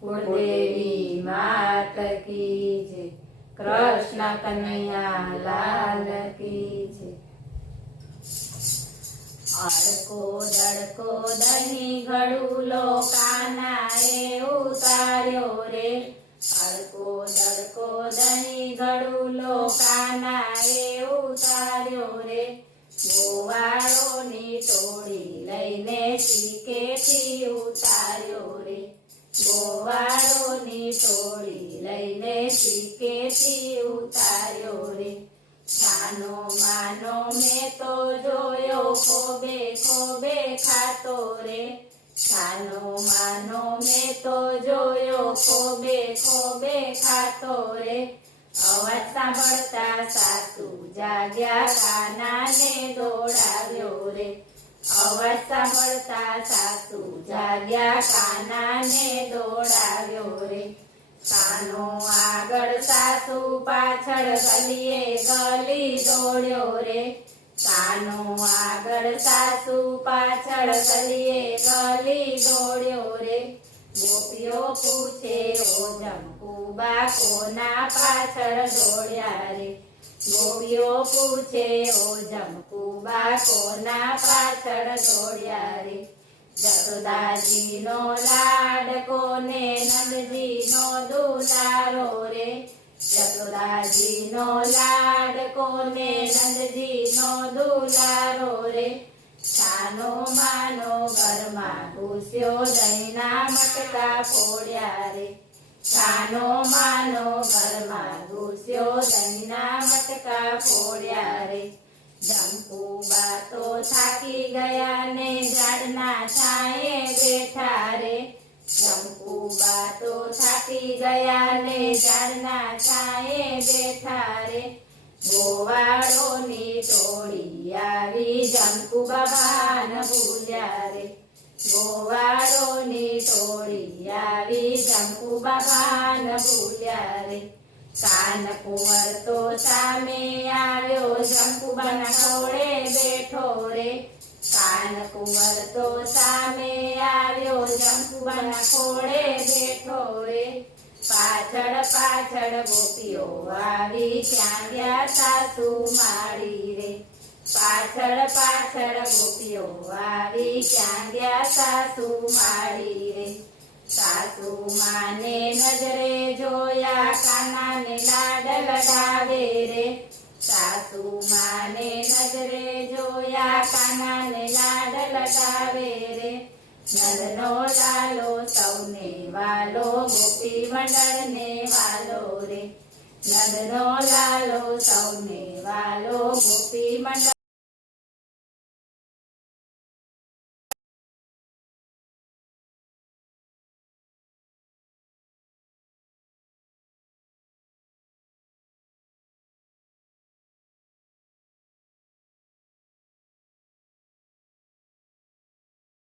કુળદેવી માત કી જય, કૃષ્ણ કનૈયા લાલ કી જય। અડકો દડકો દહીં ઘડુલો કાનાએ ઉતાર્યો રે, અડકો દડકો દહીં ઘડુલો કાનાએ ઉતાર્યો રે, ગોવાળોની ટોળી લઈને શીકેથી ઉતાર્યો રે, ગોવાળોની ટોળી લઈને શીકેથી ઉતાર્યો રે। છાનો માનો મેં તો જોયો ખોબે ખોબે ખાતો રે, છાનો માનો મેં તો જોયો ખોબે ખોબે ખાતો રે, અવાજ સાંભળતા સાસુ જાગ્યા કાનાને દોડાવ્યો રે, અવાજ સાંભળતા સાસુ જાગ્યા કાનાને દોડાવ્યો રે, કાનો આગળ સાસુ પાછળ ગલીએ ગલી દોડ્યો રે, કાનો આગળ સાસુ પાછળ ગલીએ ગલી દોડ્યો રે, ગોપીઓ પૂછે ઓ જંકુબા કોના પાછળ દોડ્યા રે, ગોપીઓ પૂછે ઓ જંકુબા કોના પાછળ દોડ્યા રે, જસોદાજીનો લાડકો ને નંદજીનો દુલારો રે, જસોદાજીનો લાડકો ને નંદજીનો દુલારો રે, છાનો માનો ઘરમાં ઘૂસ્યો દહીંના મટકા ફોડ્યા રે, છાનો માનો ઘરમાં ઘૂસ્યો દહીંના મટકા ફોડ્યા રે, જંકુબા તો થાકી ગયા ને ઝાડના છાંયે બેઠા રે, જંકુબા તો થાકી ગયા ને ઝાડના છાંયે બેઠા રે, ગોવાળોની ટોળી આવી જંકુબા ભાન ભૂલ્યા રે, ગોવાળોની ટોળી આવી જંકુબા ભાન ભૂલ્યા રે, કાનકુંવર તો સામે આવ્યો જંકુબાના ખોળે બેઠો રે, કાનકુંવર તો સામે આવ્યો જંકુબાના ખોળે બેઠો રે, પાછળ પાછળ ગોપીઓ આવી ત્યાં ગયા સાસુ માળી રે, પાછળ પાછળ ગોપીઓ આવી ત્યાં ગયા સાસુ માળી રે, સાસુ માને નજરે જોયા કાનાને લાડ લડાવે રે, સાસુ માને નજરે જોયા કાનાને લાડ લડાવે રે, નંદનો લાલો સૌને વાલો ગોપી મંડળને વાલો રે, નંદનો લાલો સૌને વાલો ગોપી મંડળ